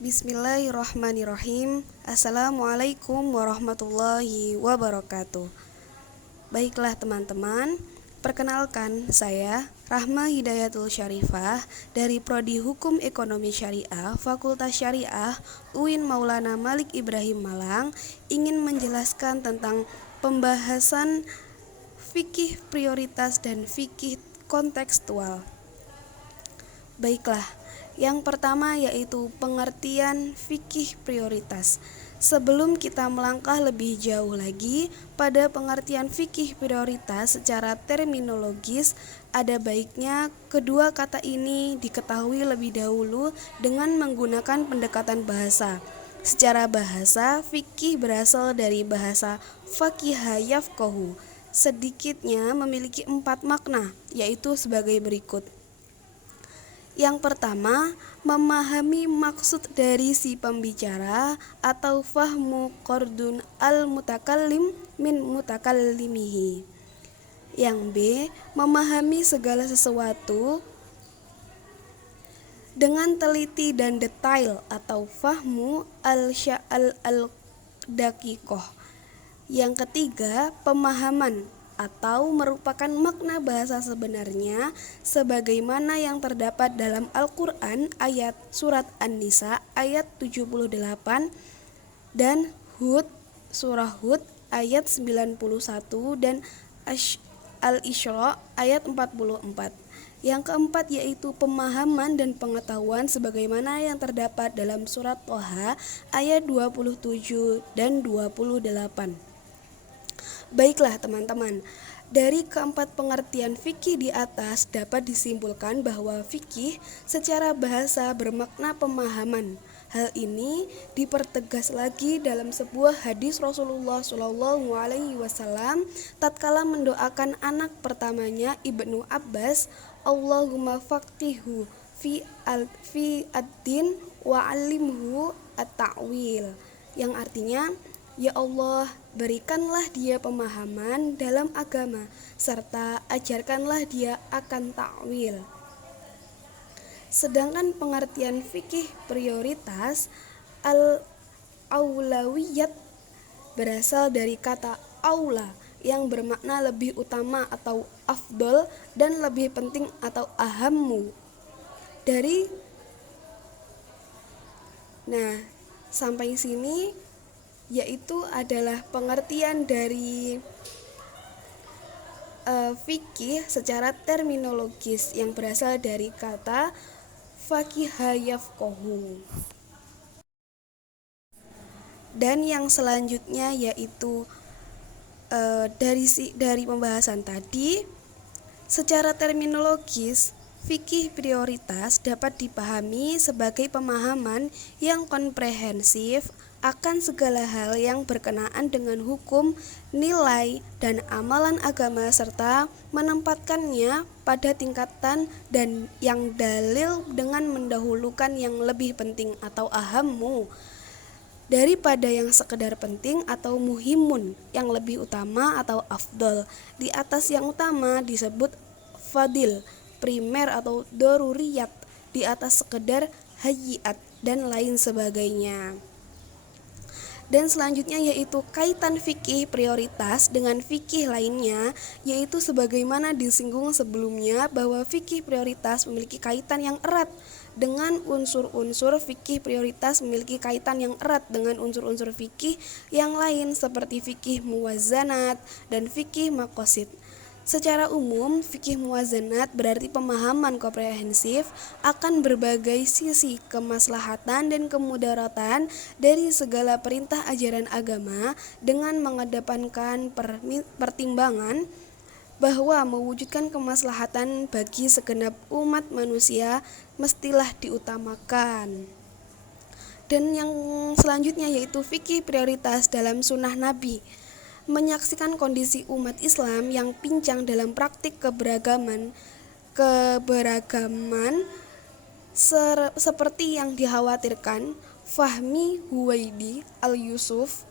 Bismillahirrahmanirrahim. Assalamualaikum warahmatullahi wabarakatuh. Baiklah teman-teman, perkenalkan saya Rahma Hidayatul Syarifah dari Prodi Hukum Ekonomi Syariah Fakultas Syariah UIN Maulana Malik Ibrahim Malang ingin menjelaskan tentang pembahasan fikih prioritas dan fikih kontekstual. Baiklah, yang pertama yaitu pengertian fikih prioritas. Sebelum kita melangkah lebih jauh lagi pada pengertian fikih prioritas secara terminologis, ada baiknya kedua kata ini diketahui lebih dahulu dengan menggunakan pendekatan bahasa. Secara bahasa, fikih berasal dari bahasa faqiha yafqahu. Sedikitnya memiliki 4 makna, yaitu sebagai berikut. Yang pertama, memahami maksud dari si pembicara atau fahmu qordun al-mutakallim min mutakallimihi. Yang B, memahami segala sesuatu dengan teliti dan detail atau fahmu al-sya'al al-daqiqoh. Yang ketiga, pemahaman atau merupakan makna bahasa sebenarnya sebagaimana yang terdapat dalam Al-Qur'an ayat surat An-Nisa ayat 78 dan surah Hud ayat 91 dan Al-Isra ayat 44. Yang keempat yaitu pemahaman dan pengetahuan sebagaimana yang terdapat dalam surat Toha ayat 27 dan 28. Baiklah teman-teman, dari keempat pengertian fikih di atas dapat disimpulkan bahwa fikih secara bahasa bermakna pemahaman. Hal ini dipertegas lagi dalam sebuah hadis Rasulullah SAW tatkala mendoakan anak pertamanya Ibnu Abbas, Allahumma faqihhu fi ad-din wa 'allimhu at-ta'wil, yang artinya, ya Allah, berikanlah dia pemahaman dalam agama, serta ajarkanlah dia akan takwil. Sedangkan pengertian fikih prioritas al-aulawiyat berasal dari kata aula yang bermakna lebih utama atau afdol dan lebih penting atau ahammu. Sampai sini yaitu adalah pengertian dari fikih secara terminologis yang berasal dari kata faqiha yafqahu. Dan yang selanjutnya yaitu dari pembahasan tadi, secara terminologis fikih prioritas dapat dipahami sebagai pemahaman yang komprehensif akan segala hal yang berkenaan dengan hukum, nilai, dan amalan agama serta menempatkannya pada tingkatan dan yang dalil dengan mendahulukan yang lebih penting atau ahammu daripada yang sekedar penting atau muhimun yang lebih utama atau afdol. Di atas yang utama disebut fadil, primer atau doruriyat, di atas sekedar hayyiat dan lain sebagainya. Dan selanjutnya yaitu kaitan fikih prioritas dengan fikih lainnya, yaitu sebagaimana disinggung sebelumnya bahwa fikih prioritas memiliki kaitan yang erat dengan unsur-unsur fikih prioritas memiliki kaitan yang erat dengan unsur-unsur fikih yang lain seperti fikih muwazanat dan fikih maqasid. Secara umum, fikih muwazanat berarti pemahaman komprehensif akan berbagai sisi kemaslahatan dan kemudaratan dari segala perintah ajaran agama dengan mengedepankan pertimbangan bahwa mewujudkan kemaslahatan bagi segenap umat manusia mestilah diutamakan. Dan yang selanjutnya yaitu fikih prioritas dalam sunnah Nabi, menyaksikan kondisi umat Islam yang pincang dalam praktik keberagaman seperti yang dikhawatirkan Fahmi Huwaidi Al-Yusuf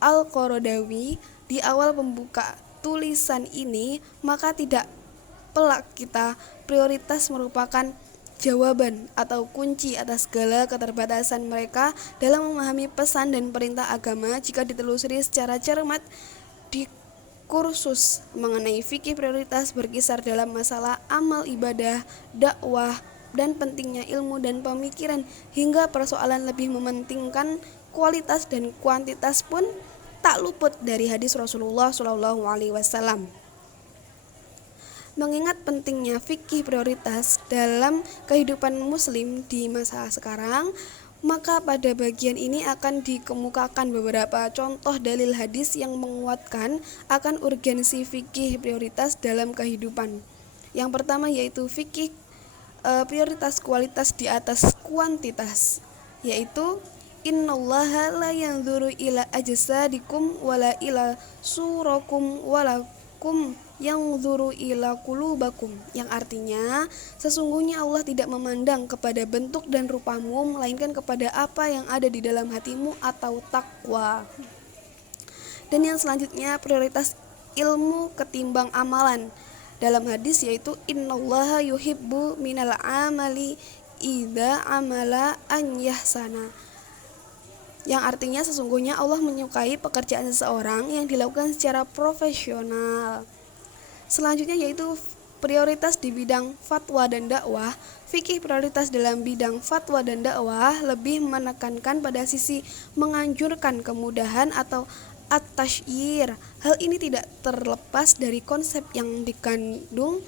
Al-Qaradawi di awal pembuka tulisan ini, maka tidak pelak kita prioritas merupakan jawaban atau kunci atas segala keterbatasan mereka dalam memahami pesan dan perintah agama jika ditelusuri secara cermat di kursus mengenai fikih prioritas berkisar dalam masalah amal ibadah, dakwah, dan pentingnya ilmu dan pemikiran hingga persoalan lebih mementingkan kualitas dan kuantitas pun tak luput dari hadis Rasulullah SAW. Mengingat pentingnya fikih prioritas dalam kehidupan muslim di masa sekarang, maka pada bagian ini akan dikemukakan beberapa contoh dalil hadis yang menguatkan akan urgensi fikih prioritas dalam kehidupan. Yang pertama yaitu fikih prioritas kualitas di atas kuantitas, yaitu innallaha la yanzuru ila ajsadikum wala ila surakum walakum yanzuru ila qulubakum, yang artinya sesungguhnya Allah tidak memandang kepada bentuk dan rupamu melainkan kepada apa yang ada di dalam hatimu atau takwa. Dan yang selanjutnya prioritas ilmu ketimbang amalan dalam hadis, yaitu innallaha yuhibbu minal amali idza amala an yahsana, yang artinya sesungguhnya Allah menyukai pekerjaan seseorang yang dilakukan secara profesional. Selanjutnya yaitu prioritas di bidang fatwa dan dakwah. Fikih prioritas dalam bidang fatwa dan dakwah lebih menekankan pada sisi menganjurkan kemudahan atau at-tasyyir. Hal ini tidak terlepas dari konsep yang dikandung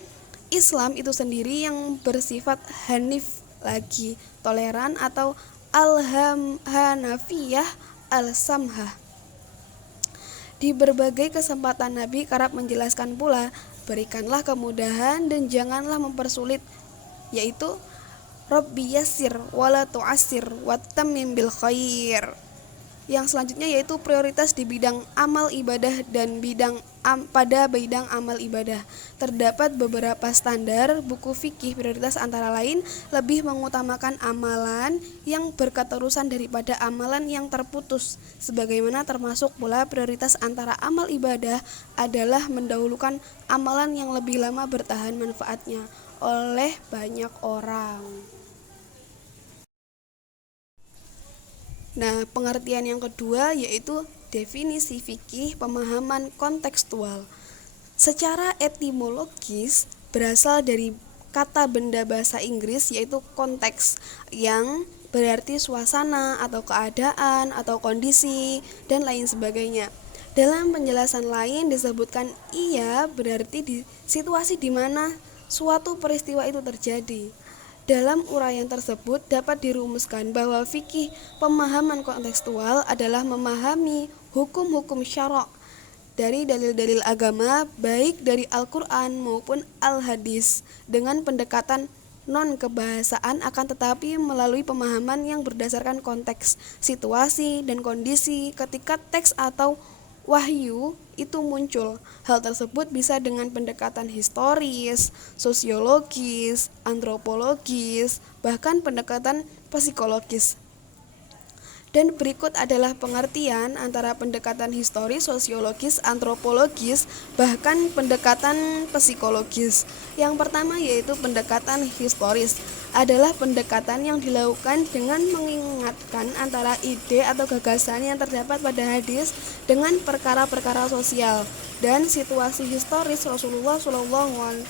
Islam itu sendiri yang bersifat hanif lagi, toleran atau al-hanafiyah al-samhah. Di berbagai kesempatan Nabi kerap menjelaskan pula, berikanlah kemudahan dan janganlah mempersulit, yaitu Rabbi yassir wala tu'assir wattammim bil khair. Yang selanjutnya yaitu prioritas di bidang amal ibadah dan pada bidang amal ibadah. Terdapat beberapa standar buku fikih prioritas, antara lain lebih mengutamakan amalan yang berketerusan daripada amalan yang terputus. Sebagaimana termasuk pula prioritas antara amal ibadah adalah mendahulukan amalan yang lebih lama bertahan manfaatnya oleh banyak orang. Nah, pengertian yang kedua yaitu definisi fikih pemahaman kontekstual. Secara etimologis berasal dari kata benda bahasa Inggris yaitu konteks, yang berarti suasana atau keadaan atau kondisi dan lain sebagainya. Dalam penjelasan lain disebutkan ia berarti di situasi di mana suatu peristiwa itu terjadi. Dalam uraian tersebut dapat dirumuskan bahwa fikih pemahaman kontekstual adalah memahami hukum-hukum syara' dari dalil-dalil agama baik dari Al-Quran maupun Al-Hadis dengan pendekatan non-kebahasaan, akan tetapi melalui pemahaman yang berdasarkan konteks, situasi, dan kondisi ketika teks atau wahyu itu muncul. Hal tersebut bisa dengan pendekatan historis, sosiologis, antropologis, bahkan pendekatan psikologis. Dan berikut adalah pengertian antara pendekatan historis, sosiologis, antropologis, bahkan pendekatan psikologis. Yang pertama yaitu pendekatan historis, adalah pendekatan yang dilakukan dengan mengingatkan antara ide atau gagasan yang terdapat pada hadis dengan perkara-perkara sosial dan situasi historis Rasulullah SAW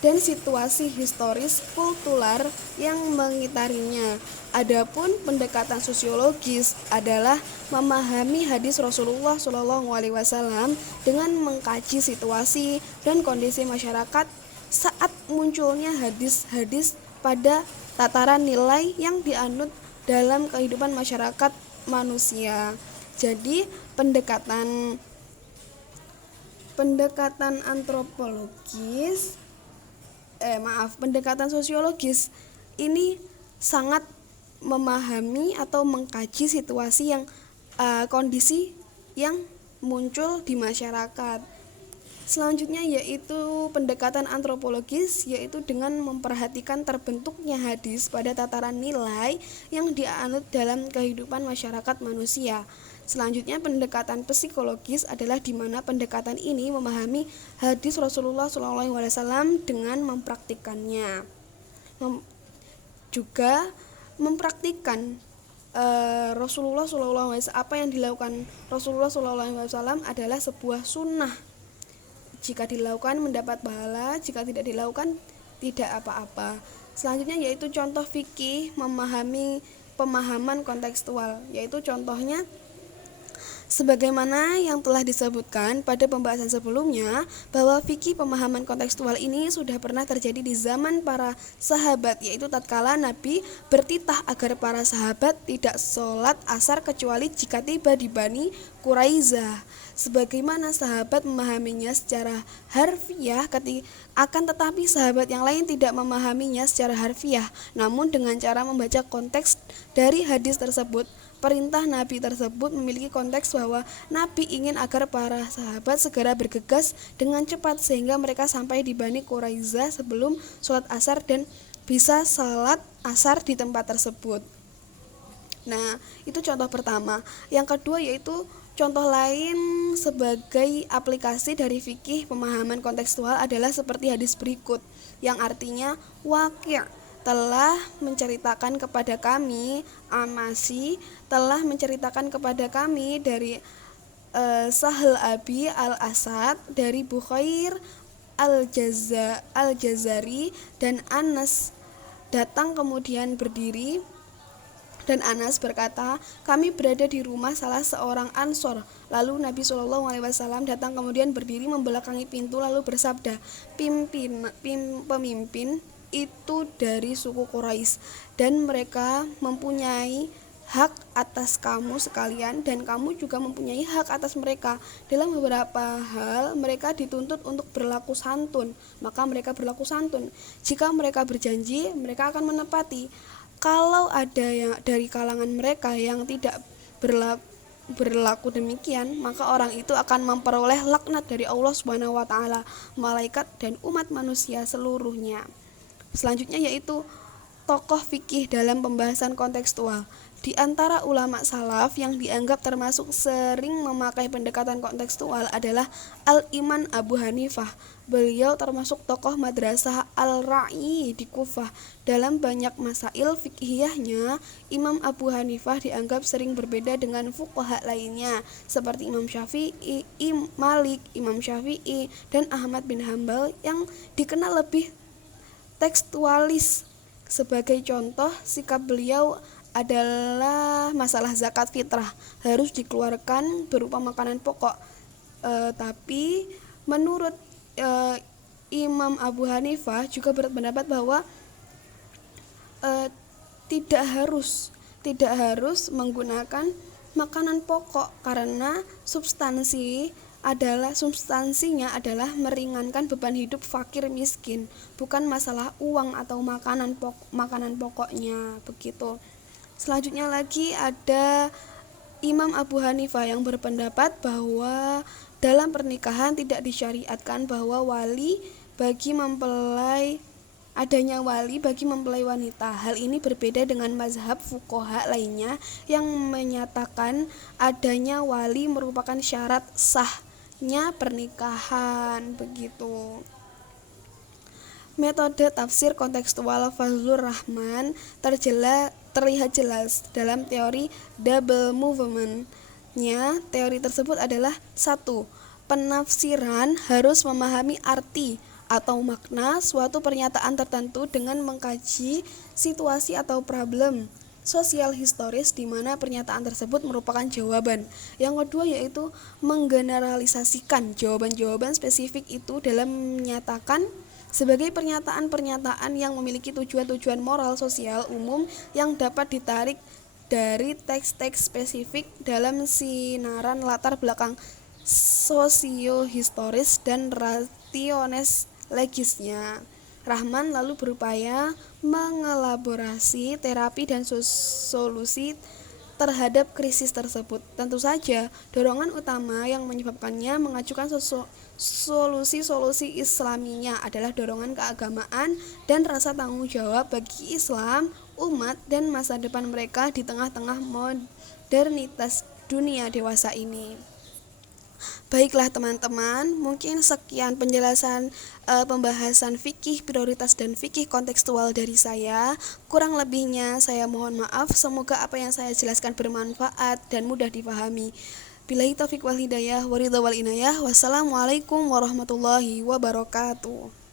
dan situasi historis kultural yang mengitarinya. Adapun pendekatan sosiologis adalah memahami hadis Rasulullah SAW dengan mengkaji situasi dan kondisi masyarakat saat munculnya hadis-hadis pada tataran nilai yang dianut dalam kehidupan masyarakat manusia. Jadi pendekatan pendekatan sosiologis ini sangat memahami atau mengkaji situasi yang kondisi yang muncul di masyarakat. Selanjutnya yaitu pendekatan antropologis, yaitu dengan memperhatikan terbentuknya hadis pada tataran nilai yang dianut dalam kehidupan masyarakat manusia. Selanjutnya pendekatan psikologis adalah di mana pendekatan ini memahami hadis Rasulullah SAW dengan mempraktikkannya. Juga mempraktikkan Rasulullah SAW, apa yang dilakukan Rasulullah SAW adalah sebuah sunnah. Jika dilakukan mendapat pahala, jika tidak dilakukan tidak apa-apa. Selanjutnya yaitu contoh fikih memahami pemahaman kontekstual, yaitu contohnya sebagaimana yang telah disebutkan pada pembahasan sebelumnya, bahwa fikih pemahaman kontekstual ini sudah pernah terjadi di zaman para sahabat, yaitu tatkala Nabi bertitah agar para sahabat tidak sholat asar kecuali jika tiba di Bani Quraizah. Sebagaimana sahabat memahaminya secara harfiah, akan tetapi sahabat yang lain tidak memahaminya secara harfiah, namun dengan cara membaca konteks dari hadis tersebut. Perintah Nabi tersebut memiliki konteks bahwa Nabi ingin agar para sahabat segera bergegas dengan cepat sehingga mereka sampai di Bani Quraizah sebelum sholat asar dan bisa sholat asar di tempat tersebut. Nah, itu contoh pertama. Yang kedua yaitu contoh lain sebagai aplikasi dari fikih pemahaman kontekstual adalah seperti hadis berikut, yang artinya Waqi' telah menceritakan kepada kami, Amasi telah menceritakan kepada kami dari Sahl Abi Al-Asad, dari Bukhair Al-Jazari, dan Anas datang kemudian berdiri. Dan Anas berkata, kami berada di rumah salah seorang Ansor. Lalu Nabi SAW datang kemudian berdiri membelakangi pintu lalu bersabda, pemimpin itu dari suku Quraisy dan mereka mempunyai hak atas kamu sekalian dan kamu juga mempunyai hak atas mereka. Dalam beberapa hal mereka dituntut untuk berlaku santun, maka mereka berlaku santun. Jika mereka berjanji, mereka akan menepati. Kalau ada yang dari kalangan mereka yang tidak berlaku demikian, maka orang itu akan memperoleh laknat dari Allah SWT, malaikat dan umat manusia seluruhnya. Selanjutnya yaitu tokoh fikih dalam pembahasan kontekstual. Di antara ulama salaf yang dianggap termasuk sering memakai pendekatan kontekstual adalah Al-Imam Abu Hanifah. Beliau termasuk tokoh madrasah Al-Ra'i di Kufah. Dalam banyak masail fikhiyahnya, Imam Abu Hanifah dianggap sering berbeda dengan fuqaha lainnya seperti Imam Syafi'i, Malik, Imam Syafi'i, dan Ahmad bin Hambal yang dikenal lebih tekstualis. Sebagai contoh, sikap beliau adalah masalah zakat fitrah harus dikeluarkan berupa makanan pokok. Tapi menurut Imam Abu Hanifah juga berpendapat bahwa tidak harus menggunakan makanan pokok karena substansinya adalah meringankan beban hidup fakir miskin, bukan masalah uang atau makanan pokoknya begitu. Selanjutnya lagi ada Imam Abu Hanifah yang berpendapat bahwa dalam pernikahan tidak disyariatkan bahwa adanya wali bagi mempelai wanita. Hal ini berbeda dengan mazhab fuqaha lainnya yang menyatakan adanya wali merupakan syarat sahnya pernikahan begitu. Metode tafsir kontekstual Fazlur Rahman terlihat jelas dalam teori double movement-nya. Teori tersebut adalah 1. Penafsiran harus memahami arti atau makna suatu pernyataan tertentu dengan mengkaji situasi atau problem sosial historis di mana pernyataan tersebut merupakan jawaban. Yang kedua yaitu menggeneralisasikan jawaban-jawaban spesifik itu dalam menyatakan sebagai pernyataan-pernyataan yang memiliki tujuan-tujuan moral sosial umum yang dapat ditarik dari teks-teks spesifik dalam sinaran latar belakang sosiohistoris dan rationes legisnya. Rahman lalu berupaya mengelaborasi terapi dan solusi terhadap krisis tersebut. Tentu saja, dorongan utama yang menyebabkannya mengajukan solusi-solusi Islaminya adalah dorongan keagamaan dan rasa tanggung jawab bagi Islam, umat, dan masa depan mereka di tengah-tengah modernitas dunia dewasa ini. Baiklah teman-teman, mungkin sekian penjelasan pembahasan fikih prioritas dan fikih kontekstual dari saya. Kurang lebihnya saya mohon maaf, semoga apa yang saya jelaskan bermanfaat dan mudah dipahami. Billahi taufiq wal hidayah, waridha wal inayah. Wassalamualaikum warahmatullahi wabarakatuh.